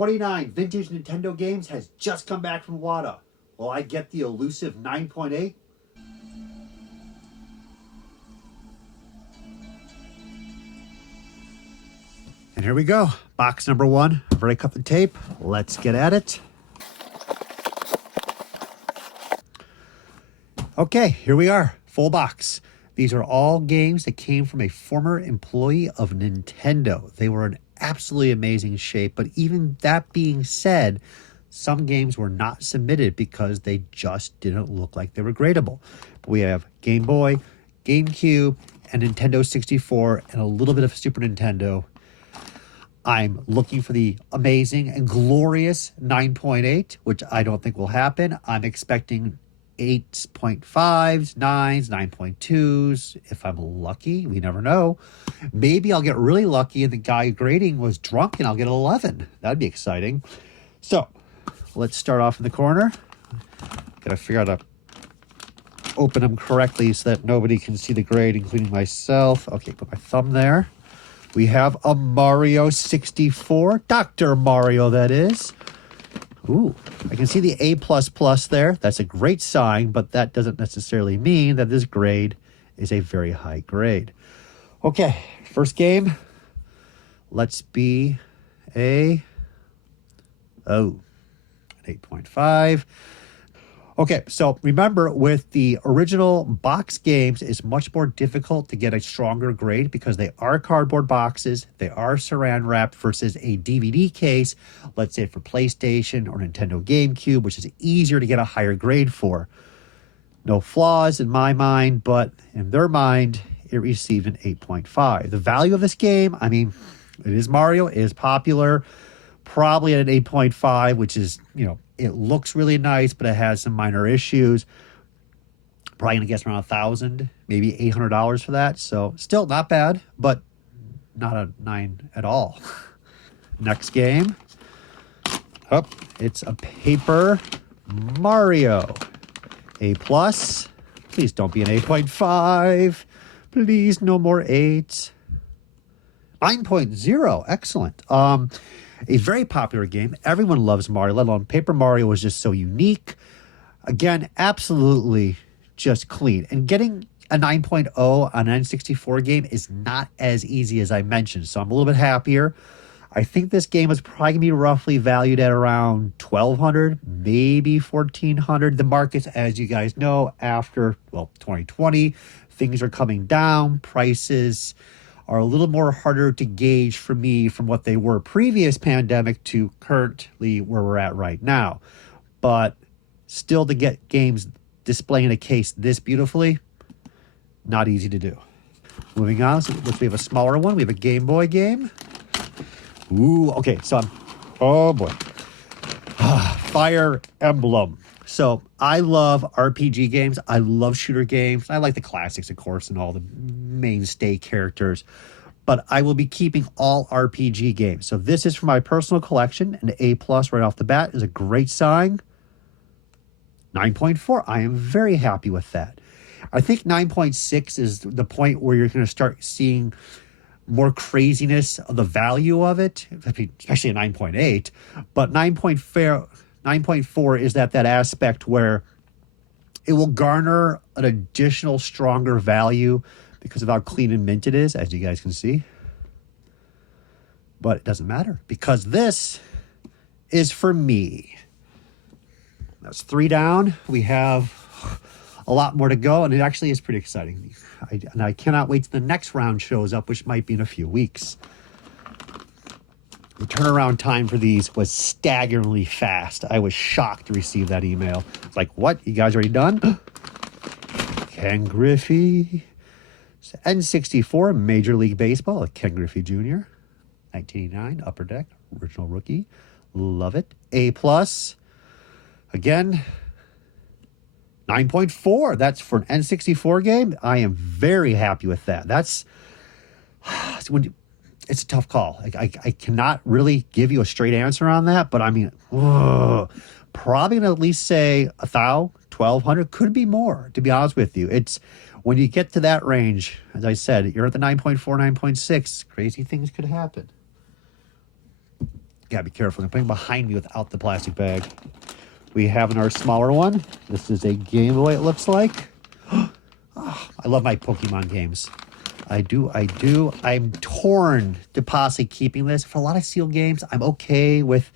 29 vintage Nintendo games has just come back from Wata. Will I get the elusive 9.8? And here we go. Box number one. I've already cut the tape. Let's get at it. Okay, here we are. Full box. These are all games that came from a former employee of Nintendo. They were in absolutely amazing shape, but even that being said, some games were not submitted because they just didn't look like they were gradable. But we have Game Boy, GameCube, and Nintendo 64, and a little bit of Super Nintendo. I'm looking for the amazing and glorious 9.8, which I don't think will happen. I'm expecting 8.5s, 9s, 9.2s. If I'm lucky, we never know. Maybe I'll get really lucky and the guy grading was drunk and I'll get an 11. That'd be exciting. So let's start off in the corner. Gotta figure out how to open them correctly so that nobody can see the grade, including myself. Okay, put my thumb there. We have a Mario 64, Dr. Mario, that is. Ooh, I can see the A++ there. That's a great sign, but that doesn't necessarily mean that this grade is a very high grade. Okay, first game. Let's be an 8.5. Okay, so remember, with the original box games, it's much more difficult to get a stronger grade because they are cardboard boxes, they are saran wrapped versus a DVD case, let's say for PlayStation or Nintendo GameCube, which is easier to get a higher grade for. No flaws in my mind, but in their mind, it received an 8.5. The value of this game, I mean, it is Mario, it is popular, probably at an 8.5, which is, it looks really nice, but it has some minor issues. Probably going to guess around $1,000, maybe $800 for that. So still not bad, but not a 9 at all. Next game. Oh, it's a Paper Mario. A+. Please don't be an 8.5. Please, no more 8. 9.0. Excellent. A very popular game. Everyone loves Mario, let alone Paper Mario was just so unique. Again, absolutely just clean. And getting a 9.0 on an N64 game is not as easy as I mentioned. So I'm a little bit happier. I think this game is probably going to be roughly valued at around $1,200, maybe $1,400. The markets, as you guys know, after, 2020, things are coming down. Prices are a little more harder to gauge for me from what they were previous pandemic to currently where we're at right now. But still, to get games displaying a case this beautifully, not easy to do. Moving on, so we have a smaller one. We have a Game Boy game. Ooh, okay, so oh boy. Fire Emblem. So I love RPG games. I love shooter games. I like the classics, of course, and all the mainstay characters. But I will be keeping all RPG games. So this is for my personal collection. An A+ right off the bat is a great sign. 9.4. I am very happy with that. I think 9.6 is the point where you're going to start seeing more craziness of the value of it, especially a 9.8. But 9.4 is that aspect where it will garner an additional stronger value because of how clean and mint it is, as you guys can see. But it doesn't matter because this is for me. That's 3 down. We have a lot more to go, and it actually is pretty exciting. I cannot wait till the next round shows up, which might be in a few weeks. The turnaround time for these was staggeringly fast. I was shocked to receive that email. It's like, what? You guys already done? Ken Griffey. N64, Major League Baseball, Ken Griffey Jr. 1989, Upper Deck, original rookie. Love it. A+. Again, 9.4. That's for an N64 game. I am very happy with that. That's when it's a tough call. I cannot really give you a straight answer on that, but I mean, probably gonna at least say 1,000, 1,200, could be more, to be honest with you. It's when you get to that range, as I said, you're at the 9.4, 9.6, crazy things could happen. Gotta be careful. I'm putting it behind me without the plastic bag. We have in our smaller one. This is a Game Boy, it looks like. I love my Pokemon games. I do. I'm torn to possibly keeping this. For a lot of sealed games, I'm okay with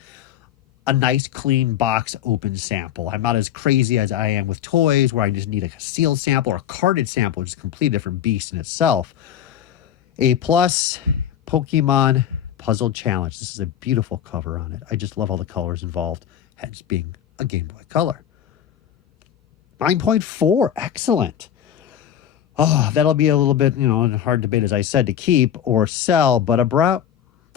a nice, clean box open sample. I'm not as crazy as I am with toys where I just need a sealed sample or a carded sample, which is a completely different beast in itself. A plus, Pokemon Puzzle Challenge. This is a beautiful cover on it. I just love all the colors involved, hence being a Game Boy Color. 9.4, excellent. Oh, that'll be a little bit, a hard debate, as I said, to keep or sell, but about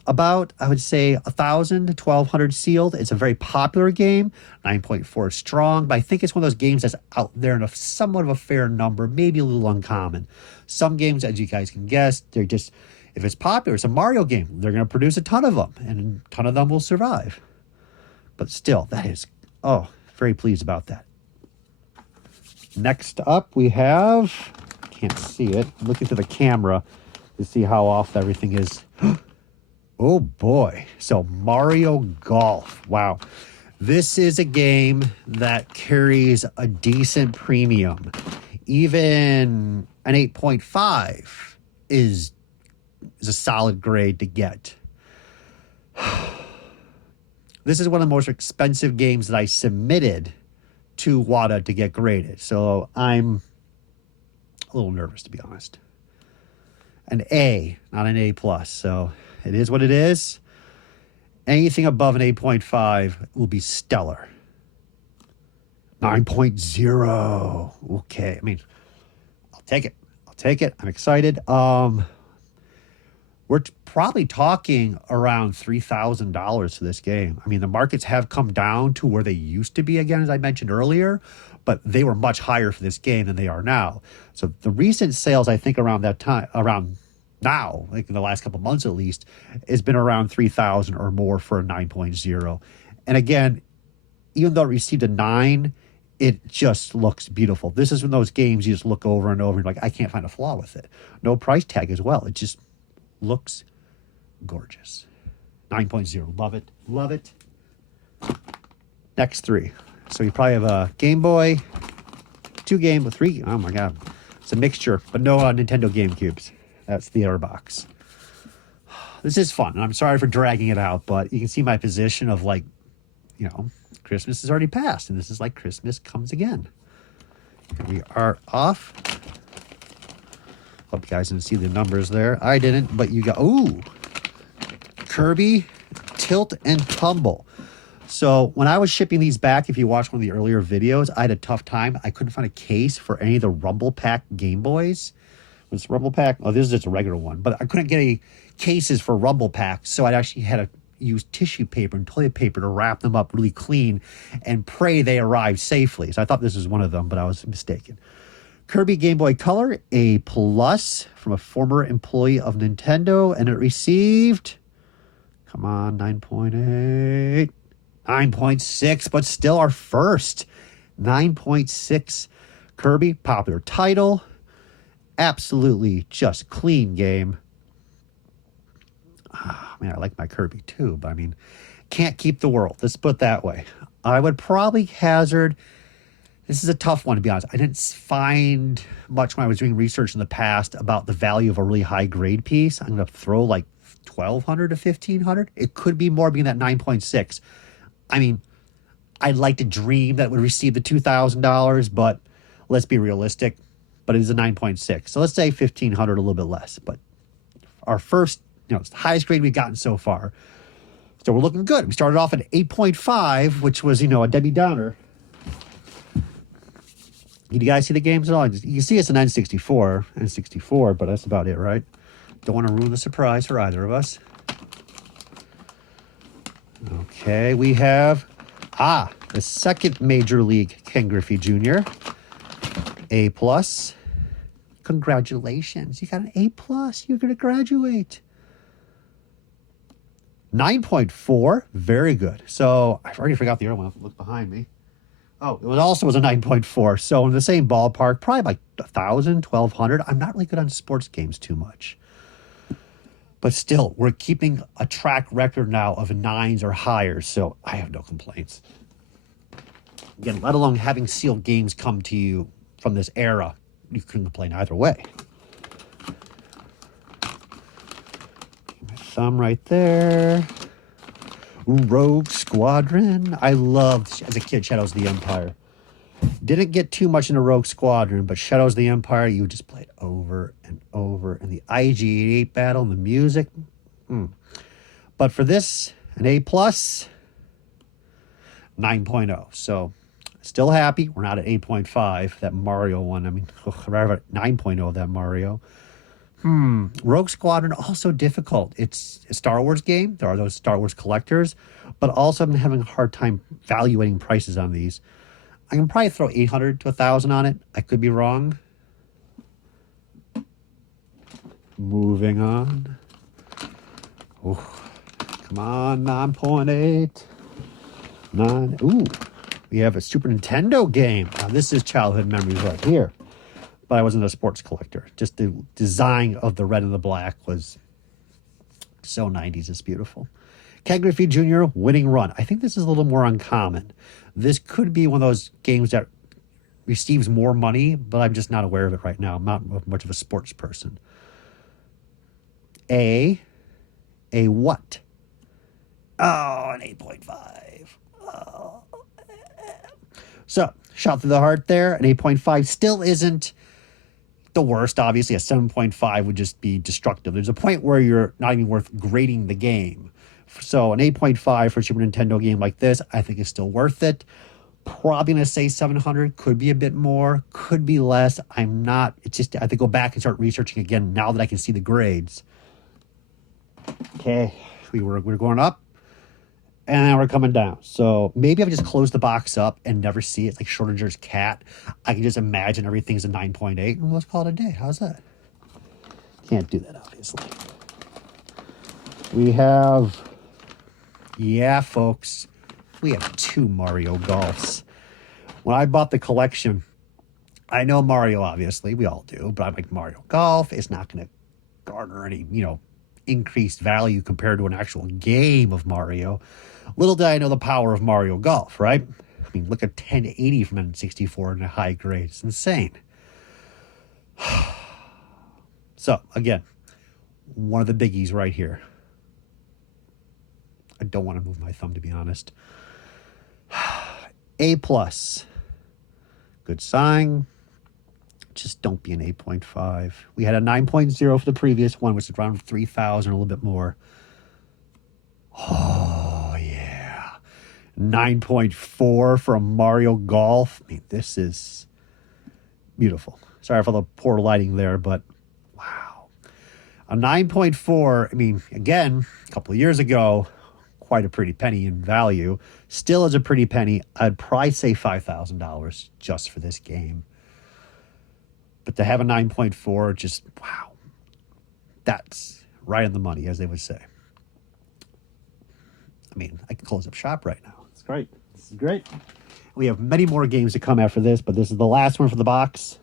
I would say 1,000 to 1,200 sealed. It's a very popular game. 9.4 is strong, but I think it's one of those games that's out there in a somewhat of a fair number, maybe a little uncommon. Some games, as you guys can guess, they're just, if it's popular, it's a Mario game, they're going to produce a ton of them, and a ton of them will survive. But still, that is, very pleased about that. Next up, we have, can't see it, I'm looking through the camera to see how off everything is. Oh boy. So Mario Golf. Wow. This is a game that carries a decent premium. Even an 8.5 is a solid grade to get. This is one of the most expensive games that I submitted to Wata to get graded. So I'm a little nervous, to be honest. An A, not an A plus. So it is what it is. Anything above an 8.5 will be stellar. 9.0. Okay. I mean, I'll take it. I'm excited. We're probably talking around $3,000 for this game. I mean, the markets have come down to where they used to be again, as I mentioned earlier, but they were much higher for this game than they are now. So the recent sales, I think around that time, around now, like in the last couple of months at least, has been around 3,000 or more for a 9.0. And again, even though it received a 9, it just looks beautiful. This is one of those games you just look over and over and like, I can't find a flaw with it. No price tag as well. It just looks gorgeous. 9.0. Love it. Love it. Next 3. So you probably have a Game Boy, 2 Game Boy, 3. Oh my God. It's a mixture, but no Nintendo GameCubes. That's the other box. This is fun. And I'm sorry for dragging it out, but you can see my position of like, Christmas is already passed. And this is like Christmas comes again. Here we are off. Hope you guys didn't see the numbers there. I didn't, but you got, Kirby Tilt and Tumble. So when I was shipping these back, if you watched one of the earlier videos, I had a tough time. I couldn't find a case for any of the Rumble Pack Game Boys. Was Rumble Pack? Oh, this is just a regular one. But I couldn't get any cases for Rumble Pack, so I actually had to use tissue paper and toilet paper to wrap them up really clean and pray they arrived safely. So I thought this was one of them, but I was mistaken. Kirby Game Boy Color, A plus from a former employee of Nintendo, and it received, come on, 9.8, 9.6, but still our first. 9.6. Kirby, popular title. Absolutely just clean game. I like my Kirby too, but I mean, can't keep the world. Let's put it that way. I would probably hazard, this is a tough one to be honest. I didn't find much when I was doing research in the past about the value of a really high grade piece. I'm going to throw like 1,200 to 1,500. It could be more being that 9.6. I mean, I'd like to dream that it would receive the $2,000, but let's be realistic. But it is a 9.6. So let's say 1,500, a little bit less. But our first, it's the highest grade we've gotten so far. So we're looking good. We started off at 8.5, which was, a Debbie Downer. You guys see the games at all? You can see it's an N64, but that's about it, right? Don't want to ruin the surprise for either of us. Okay, we have, the second Major League Ken Griffey Jr., A plus. Congratulations. You got an A plus. You're going to graduate. 9.4. Very good. So I've already forgot the other one. Look behind me. Oh, it was a 9.4. So in the same ballpark, probably like 1,000, 1,200. I'm not really good on sports games too much. But still, we're keeping a track record now of nines or higher, so I have no complaints. Again, let alone having sealed games come to you from this era, you couldn't complain either way. My thumb right there. Rogue Squadron. I loved, as a kid, Shadows of the Empire. Didn't get too much into Rogue Squadron, but Shadows of the Empire, you just played over and over. And the IG-88 battle and the music. But for this, an A+, 9.0. So still happy. We're not at 8.5, that Mario one. I mean, rather at 9.0, that Mario. Rogue Squadron, also difficult. It's a Star Wars game. There are those Star Wars collectors, but also I'm having a hard time valuating prices on these. I can probably throw 800 to 1,000 on it. I could be wrong. Moving on. Ooh, come on, 9.8. 9. Ooh, we have a Super Nintendo game. Now, this is childhood memories right here. But I wasn't a sports collector. Just the design of the red and the black was so 90s. It's beautiful. Ken Griffey Jr. Winning Run. I think this is a little more uncommon. This could be one of those games that receives more money, but I'm just not aware of it right now. I'm not much of a sports person. A what? Oh, an 8.5. Oh. So, shot through the heart there. An 8.5 still isn't the worst. Obviously, a 7.5 would just be destructive. There's a point where you're not even worth grading the game. So an 8.5 for a Super Nintendo game like this, I think is still worth it. Probably going to say 700. Could be a bit more. Could be less. I'm not. It's just I have to go back and start researching again now that I can see the grades. Okay, we're going up, and now we're coming down. So maybe if I just close the box up and never see it, like Schrodinger's cat, I can just imagine everything's a 9.8, and let's call it a day. How's that? Can't do that, obviously. We have, yeah, folks, we have 2 Mario Golfs. When I bought the collection, I know Mario, obviously, we all do, but I'm like, Mario Golf is not going to garner any, increased value compared to an actual game of Mario. Little did I know the power of Mario Golf, right? I mean, look at 1080 from N64 in a high grade. It's insane. So, again, one of the biggies right here. I don't want to move my thumb, to be honest. A+. Good sign. Just don't be an 8.5. We had a 9.0 for the previous one, which is around 3,000, a little bit more. Oh, yeah. 9.4 for a Mario Golf. I mean, this is beautiful. Sorry for the poor lighting there, but wow. A 9.4, I mean, again, a couple of years ago, quite a pretty penny in value. Still is a pretty penny. I'd probably say $5,000 just for this game. But to have a 9.4, just, wow. That's right on the money, as they would say. I mean, I can close up shop right now. It's great. This is great. We have many more games to come after this, but this is the last one for the box.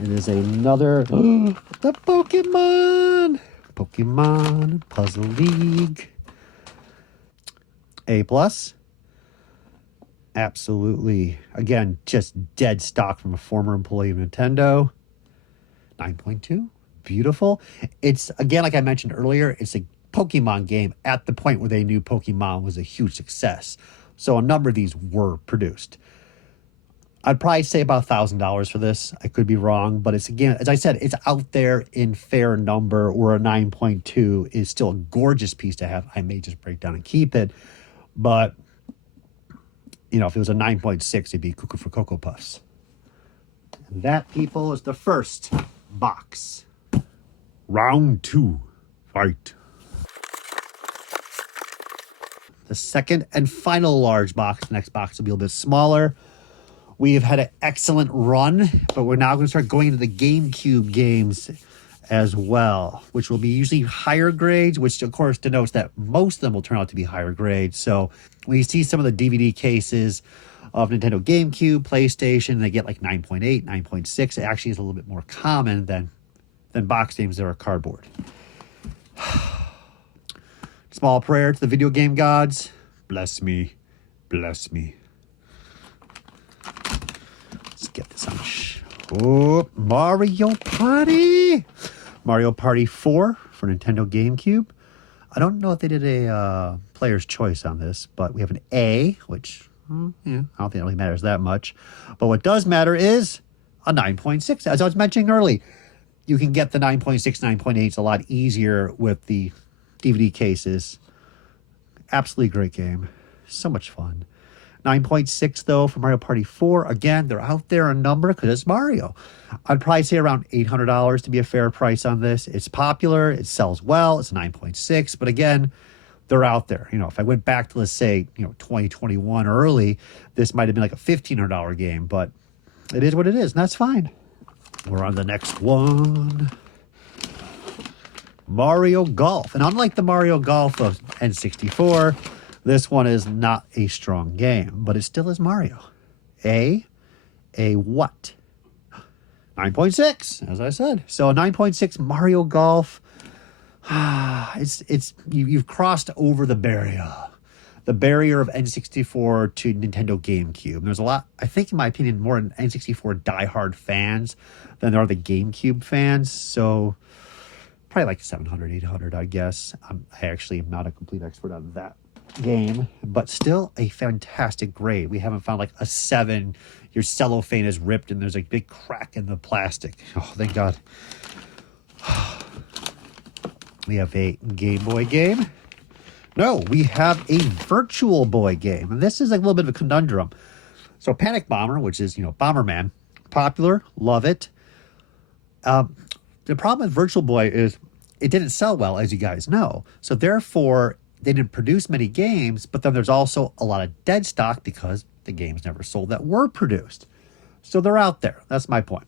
It is another, the Pokemon Puzzle League. A+. Absolutely. Again, just dead stock from a former employee of Nintendo. 9.2. Beautiful. It's, again, like I mentioned earlier, it's a Pokemon game at the point where they knew Pokemon was a huge success. So a number of these were produced. I'd probably say about $1,000 for this. I could be wrong, but it's, again, as I said, it's out there in fair number, or a 9.2 is still a gorgeous piece to have. I may just break down and keep it, but if it was a 9.6, it'd be cuckoo for Cocoa Puffs. And that, people, is the first box. Round 2. Fight. The second and final large box. The next box will be a little bit smaller. We have had an excellent run, but we're now going to start going into the GameCube games as well, which will be usually higher grades, which of course denotes that most of them will turn out to be higher grades. So when you see some of the DVD cases of Nintendo GameCube, PlayStation. They get like 9.8, 9.6. It actually is a little bit more common than box games that are cardboard. Small prayer to the video game gods. Bless me. Bless me. Let's get this on. Oh, Mario Party. Mario Party 4 for Nintendo GameCube. I don't know if they did a player's choice on this, but we have an A, which I don't think it really matters that much. But what does matter is a 9.6. As I was mentioning early, you can get the 9.6, 9.8s a lot easier with the DVD cases. Absolutely great game. So much fun. 9.6 though for Mario Party 4. Again, they're out there in number because it's Mario. I'd probably say around $800 to be a fair price on this. It's popular. It sells well. It's 9.6. But again, they're out there. You know, if I went back to, let's say, 2021 early, this might have been like a $1,500 game. But it is what it is, and that's fine. We're on the next one. Mario Golf. And unlike the Mario Golf of N64, this one is not a strong game, but it still is Mario. A what? 9.6, as I said. So a 9.6 Mario Golf. You've crossed over the barrier. The barrier of N64 to Nintendo GameCube. There's a lot, I think, in my opinion, more N64 diehard fans than there are the GameCube fans. So probably like 700, 800, I guess. I actually am not a complete expert on that game, but still a fantastic grade. We haven't found like a 7. Your cellophane is ripped and there's a big crack in the plastic. Oh, thank God. We have a Game Boy game. No, we have a Virtual Boy game. And this is like a little bit of a conundrum. So Panic Bomber, which is, Bomberman, popular, love it. The problem with Virtual Boy is it didn't sell well, as you guys know. So therefore, they didn't produce many games, but then there's also a lot of dead stock because the games never sold that were produced. So they're out there. That's my point.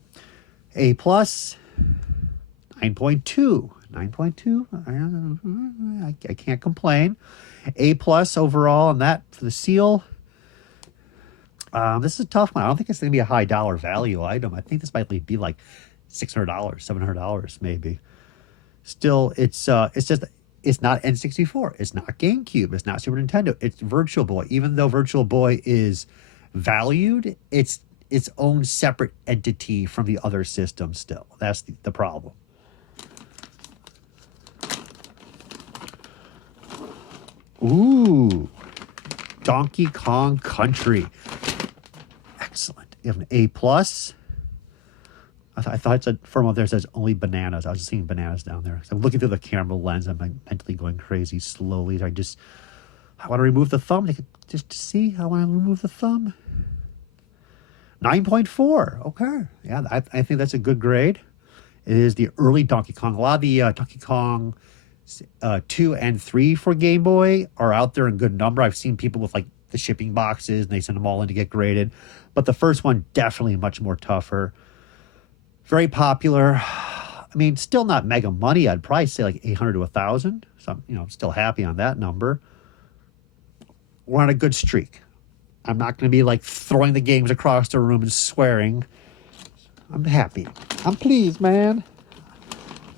A+, 9.2. 9.2. I can't complain. A+ overall on that for the seal. This is a tough one. I don't think it's going to be a high dollar value item. I think this might be like $600, $700 maybe. Still, it's not N64. It's not GameCube. It's not Super Nintendo. It's Virtual Boy. Even though Virtual Boy is valued, it's its own separate entity from the other systems still. That's the problem. Ooh, Donkey Kong Country. Excellent. You have an A+. I thought it said, from up there, it says only bananas. I was just seeing bananas down there. So I'm looking through the camera lens. I'm mentally going crazy slowly. I want to remove the thumb. Just to see, I want to remove the thumb. 9.4. Okay. Yeah, I think that's a good grade. It is the early Donkey Kong. A lot of the Donkey Kong 2 and 3 for Game Boy are out there in good number. I've seen people with like the shipping boxes and they send them all in to get graded. But the first one, definitely much more tougher. Very popular. I mean, still not mega money. I'd probably say like 800 to 1,000. So I'm still happy on that number. We're on a good streak. I'm not going to be like throwing the games across the room and swearing. I'm happy. I'm pleased, man.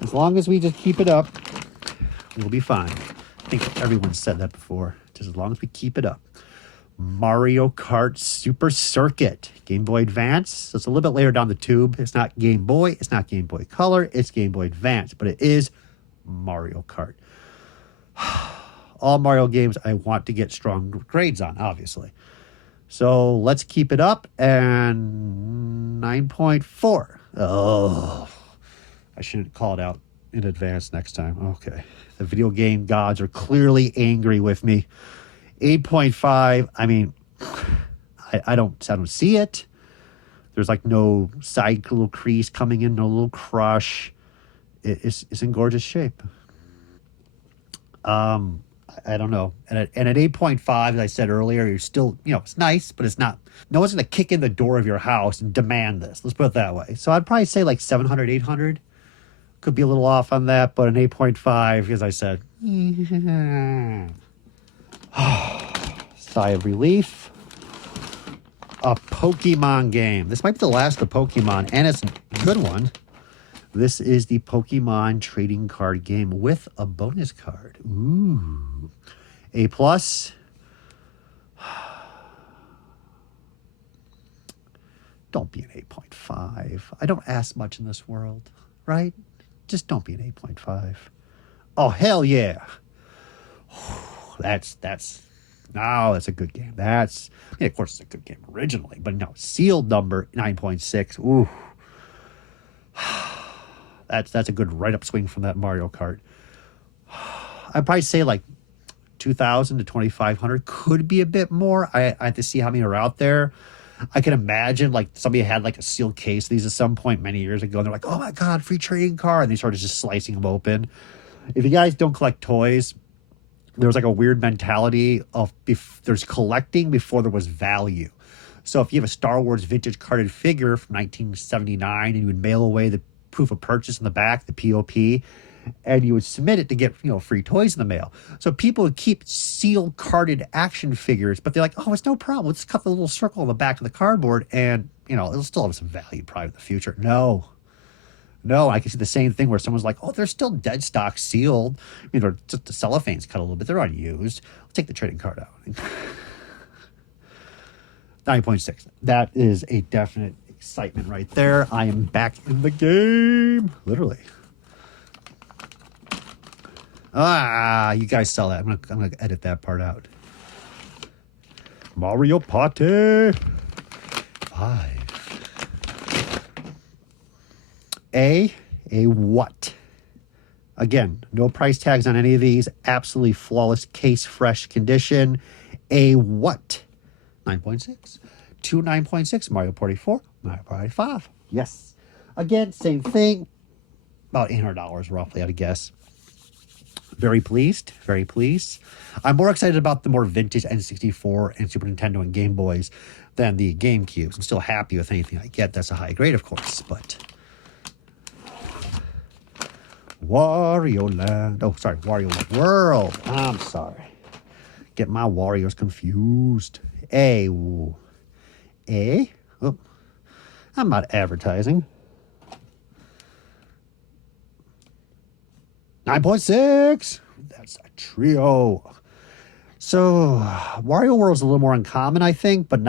As long as we just keep it up, we'll be fine. I think everyone said that before. Just as long as we keep it up. Mario Kart Super Circuit. Game Boy Advance. So it's a little bit later down the tube. It's not Game Boy. It's not Game Boy Color. It's Game Boy Advance. But it is Mario Kart. All Mario games I want to get strong grades on, obviously. So let's keep it up. And 9.4. Oh, I shouldn't call it out in advance next time. Okay. The video game gods are clearly angry with me. 8.5. I mean, I don't see it. There's like no side little crease coming in, no little crush. It's in gorgeous shape. I don't know. And at 8.5, as I said earlier, you're still, it's nice, but it's not. No one's going to kick in the door of your house and demand this. Let's put it that way. So I'd probably say like 700, 800. Could be a little off on that, but an 8.5, as I said. Sigh of relief. A Pokemon game. This might be the last of Pokemon, and it's a good one. This is the Pokemon trading card game with a bonus card. Ooh. A plus. Don't be an 8.5. I don't ask much in this world, right? Just don't be an 8.5. Oh, hell yeah. That's no, that's a good game. Of course it's a good game originally, but no, sealed number 9.6. Ooh. That's a good right up swing from that Mario Kart. I'd probably say like 2,000 to 2,500 could be a bit more. I have to see how many are out there. I can imagine like somebody had like a sealed case of these at some point many years ago. And they're like, oh my God, free trading card. And they started just slicing them open. If you guys don't collect toys, there was like a weird mentality of there's collecting before there was value. So if you have a Star Wars vintage carded figure from 1979 and you would mail away the proof of purchase in the back, the POP, and you would submit it to get, free toys in the mail. So people would keep sealed carded action figures, but they're like, oh, it's no problem. Let's cut the little circle on the back of the cardboard and, it'll still have some value probably in the future. No, I can see the same thing where someone's like, oh, they're still dead stock sealed. Just the cellophane's cut a little bit. They're unused. I'll take the trading card out. 9.6. That is a definite excitement right there. I am back in the game. Literally. You guys saw that. I'm gonna edit that part out. Mario Party 5. A what? Again, no price tags on any of these. Absolutely flawless case, fresh condition. A what? 9.6. 9.6. Mario Party 4. Mario Party 5. Yes. Again, same thing. About $800 roughly, I'd guess. Very pleased. Very pleased. I'm more excited about the more vintage N64 and Super Nintendo and Game Boys than the GameCubes. I'm still happy with anything I get. That's a high grade, of course, but... Wario Land. Oh, sorry, Wario World. I'm sorry. Get my Warriors confused. Oh, I'm not advertising. 9.6. That's a trio. So, Wario World's a little more uncommon, I think, but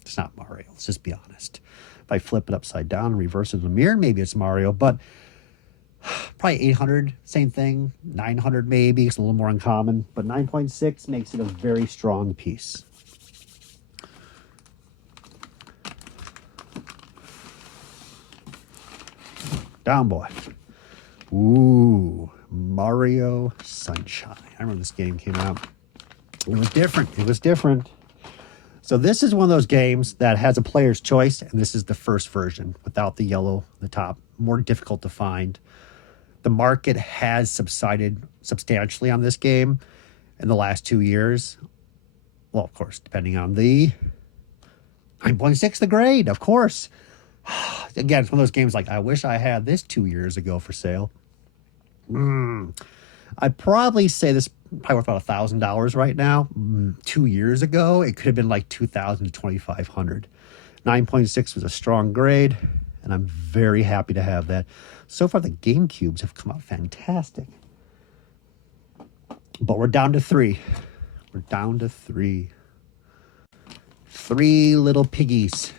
it's not Mario. Let's just be honest. If I flip it upside down and reverse it in the mirror, maybe it's Mario, but probably 800, same thing. 900 maybe, it's a little more uncommon, but 9.6 makes it a very strong piece. Down, boy. Ooh, Mario Sunshine. I remember this game came out. It was different. So this is one of those games that has a player's choice, and this is the first version without the yellow, the top. More difficult to find. The market has subsided substantially on this game in the last 2 years. Well, of course, depending on the 9.6, the grade, of course. Again, it's one of those games like, I wish I had this 2 years ago for sale. I'd probably say this probably worth about $1,000 right now. 2 years ago, it could have been like 2,000 to 2,500. 9.6 was a strong grade, and I'm very happy to have that. So far, the GameCubes have come out fantastic. But we're down to 3. We're down to 3. 3 little piggies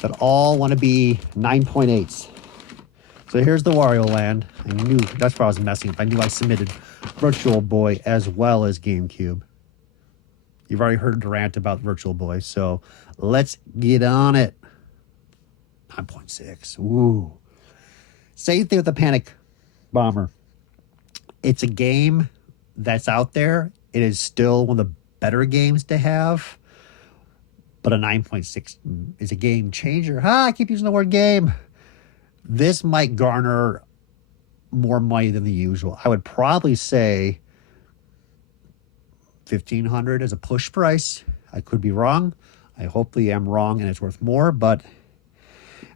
that all want to be 9.8s. So here's the Wario Land. I knew, that's where I was messing up. I knew I submitted Virtual Boy as well as GameCube. You've already heard the rant about Virtual Boy, so let's get on it. 9.6. Ooh. Same thing with the Panic Bomber. It's a game that's out there. It is still one of the better games to have. But a 9.6 is a game changer. I keep using the word game. This might garner more money than the usual. I would probably say $1,500 as a push price. I could be wrong. I hopefully am wrong and it's worth more, but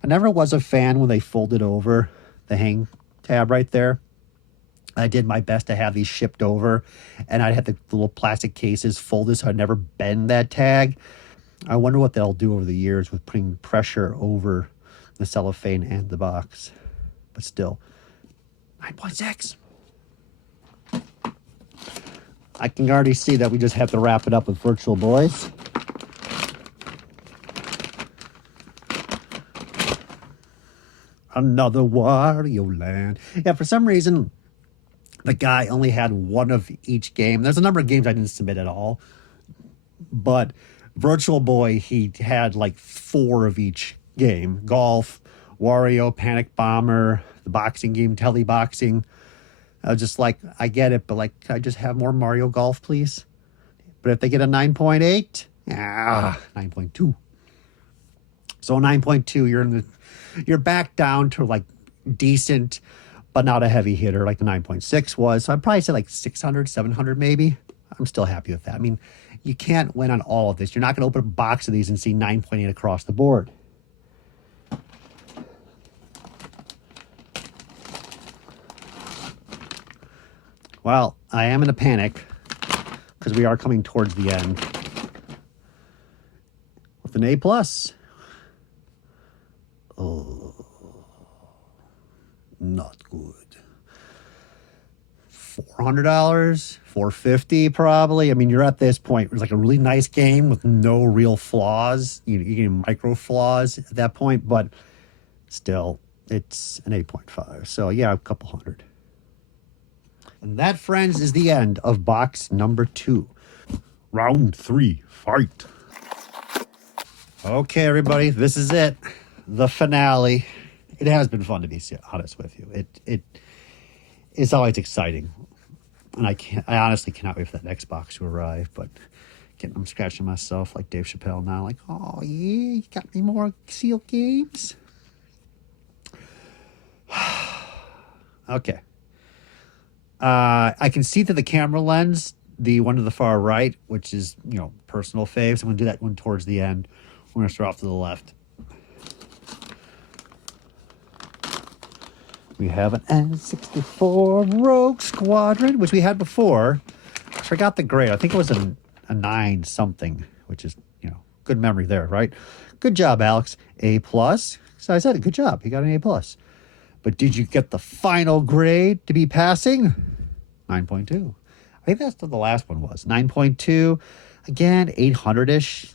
I never was a fan when they folded over the hang tab right there. I did my best to have these shipped over, and I'd have the little plastic cases folded so I'd never bend that tag. I wonder what they'll do over the years with putting pressure over the cellophane and the box. But still, 9.6. I can already see that we just have to wrap it up with Virtual Boys. Another Wario Land. Yeah, for some reason, the guy only had one of each game. There's a number of games I didn't submit at all, but Virtual Boy, he had like 4 of each game: golf, Wario, Panic Bomber, the boxing game, Teleboxing. I was just like, I get it, but like, can I just have more Mario Golf, please? But if they get a 9.8, 9.2. So 9.2, you're back down to like decent, but not a heavy hitter like the 9.6 was. So I'd probably say like 600, 700 maybe. I'm still happy with that. I mean, you can't win on all of this. You're not going to open a box of these and see 9.8 across the board. Well, I am in a panic because we are coming towards the end with an A+. Oh, not good. $400, $450 probably. I mean, you're at this point. It's like a really nice game with no real flaws. You get micro flaws at that point, but still, it's an 8.5. So yeah, a couple hundred. And that, friends, is the end of box number 2. Round 3, fight. Okay, everybody, this is it. The finale. It has been fun, to be honest with you. It's always exciting. And I honestly cannot wait for that next box to arrive, but I'm scratching myself like Dave Chappelle now, like, oh yeah, you got me more sealed games? Okay. I can see through the camera lens, the one to the far right, which is, personal faves. I'm going to do that one towards the end. We're going to start off to the left. We have an N64 Rogue Squadron, which we had before. I forgot the grade. I think it was a 9 something, which is, good memory there, right? Good job, Alex. A+. So I said, good job. You got an A+. But did you get the final grade to be passing? 9.2. I think that's what the last one was. 9.2. Again, 800-ish.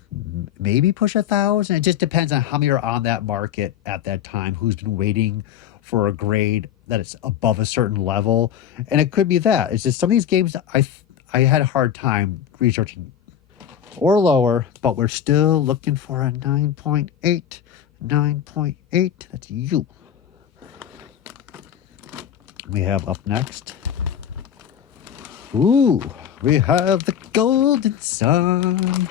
Maybe push 1,000. It just depends on how many are on that market at that time, who's been waiting for a grade that is above a certain level. And it could be that. It's just some of these games I had a hard time researching or lower, but we're still looking for a 9.8. 9.8. That's you. We have up next. Ooh, we have the Golden Sun.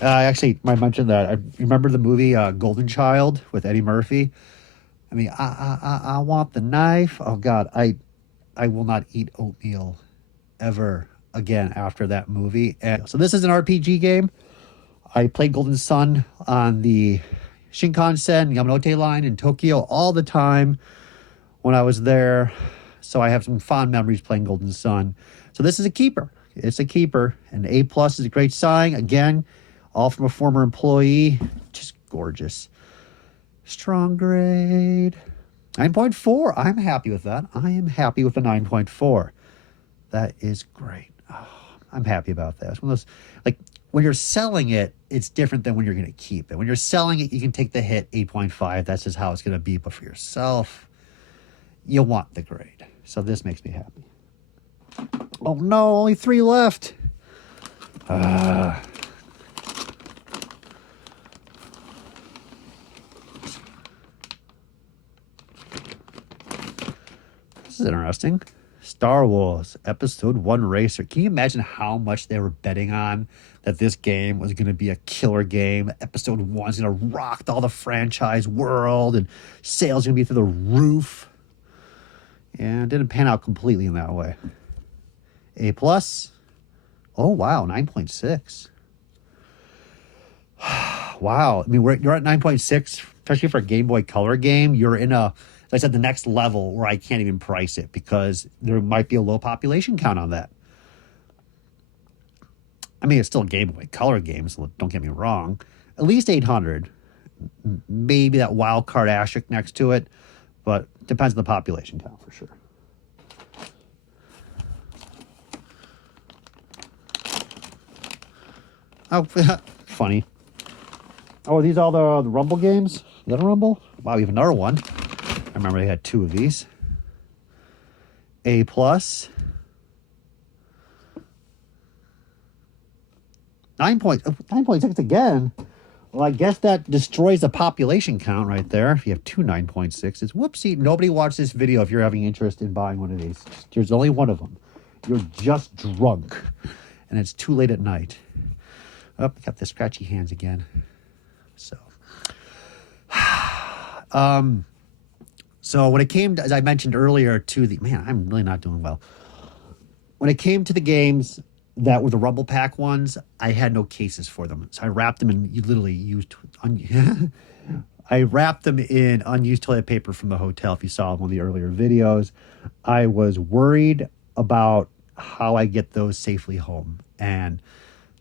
Actually, I mentioned that. I remember the movie Golden Child with Eddie Murphy. I mean, I want the knife. Oh God, I will not eat oatmeal ever again after that movie. And so this is an RPG game. I played Golden Sun on the Shinkansen Yamanote line in Tokyo all the time when I was there. So I have some fond memories playing Golden Sun. So this is a keeper. It's a keeper. An A+ is a great sign. Again, all from a former employee. Just gorgeous. Strong grade. 9.4. I'm happy with that. I am happy with the 9.4. That is great. Oh, I'm happy about that. It's one of those, like, when you're selling it, it's different than when you're going to keep it. When you're selling it, you can take the hit, 8.5. That's just how it's going to be. But for yourself, you want the grade. So this makes me happy. Oh no, only 3 left. This is interesting. Star Wars Episode 1 Racer. Can you imagine how much they were betting on that this game was going to be a killer game? Episode 1 is going to rock all the franchise world and sales going to be through the roof. And it didn't pan out completely in that way. A+. Oh, wow, 9.6. Wow. I mean, you're at 9.6, especially for a Game Boy Color game. You're in as I said, the next level where I can't even price it because there might be a low population count on that. I mean, it's still a Game Boy Color game, so don't get me wrong. At least 800. Maybe that wild card asterisk next to it, but depends on the population count for sure. Oh, funny. Oh, are these all the Rumble games? Is that a Rumble? Wow, we have another one. I remember they had 2 of these. A plus. 9.6 again. Well, I guess that destroys the population count right there. If you have 2 9.6s. Whoopsie. Nobody watched this video if you're having interest in buying one of these. There's only one of them. You're just drunk. And it's too late at night. Oh, got the scratchy hands again. So. So when it came to, as I mentioned earlier, to the, man, I'm really not doing well. When it came to the games that were the Rumble Pack ones, I had no cases for them. So I wrapped them in I wrapped them in unused toilet paper from the hotel. If you saw one of the earlier videos, I was worried about how I get those safely home. And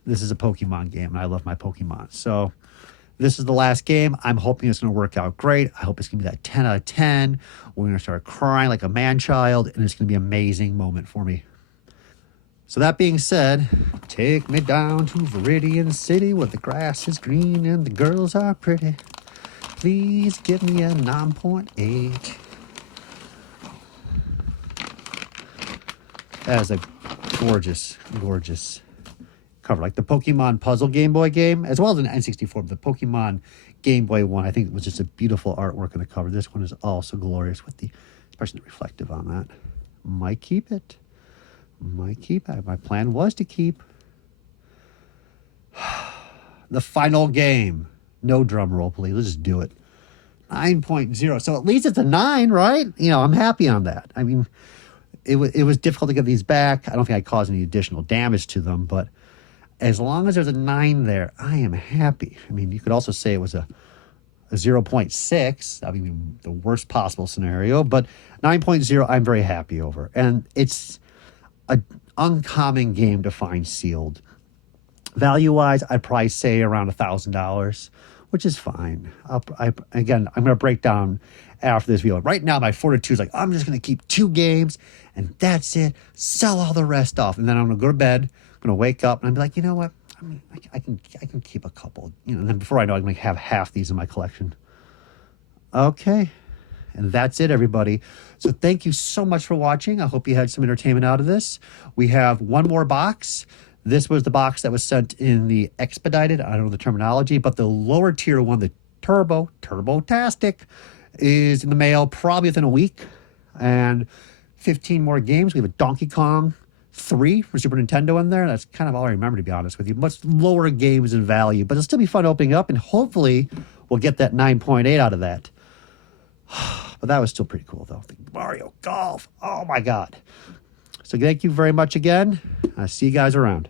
this is a Pokemon game, and I love my Pokemon. So this is the last game. I'm hoping it's going to work out great. I hope it's going to be that 10 out of 10. We're going to start crying like a man-child, and it's going to be an amazing moment for me. So that being said, take me down to Viridian City where the grass is green and the girls are pretty. Please give me a 9.8. That is a gorgeous, gorgeous cover. Like the Pokemon Puzzle Game Boy game, as well as an N64, but the Pokemon Game Boy one, I think it was just a beautiful artwork on the cover. This one is also glorious with the, especially the reflective on that. Might keep it. Might keep it. My plan was to keep. The final game. No drum roll, please. Let's just do it. 9.0. So at least it's a 9, right? You know, I'm happy on that. I mean, it was difficult to get these back. I don't think I caused any additional damage to them, but as long as there's a 9 there, I am happy. I mean, you could also say it was a 0.6. I mean, the worst possible scenario, but 9.0, I'm very happy over. And it's an uncommon game to find sealed. Value-wise, I'd probably say around $1,000, which is fine. Again, I'm going to break down after this video. Right now, my fortitude is like, I'm just going to keep 2 games, and that's it. Sell all the rest off. And then I'm going to go to bed. I'm going to wake up, and I'm like, you know what? I mean, I can keep a couple. You know, and then before I know it, I'm going to have half these in my collection. Okay. And that's it, everybody. So thank you so much for watching. I hope you had some entertainment out of this. We have one more box. This was the box that was sent in the expedited, I don't know the terminology, but the lower tier one, the Turbo-tastic, is in the mail probably within a week. And 15 more games. We have a Donkey Kong 3 for Super Nintendo in there. That's kind of all I remember, to be honest with you. Much lower games in value, but it'll still be fun opening up, and hopefully we'll get that 9.8 out of that. But that was still pretty cool, though. The Mario Golf. Oh, my God. So thank you very much again. I'll see you guys around.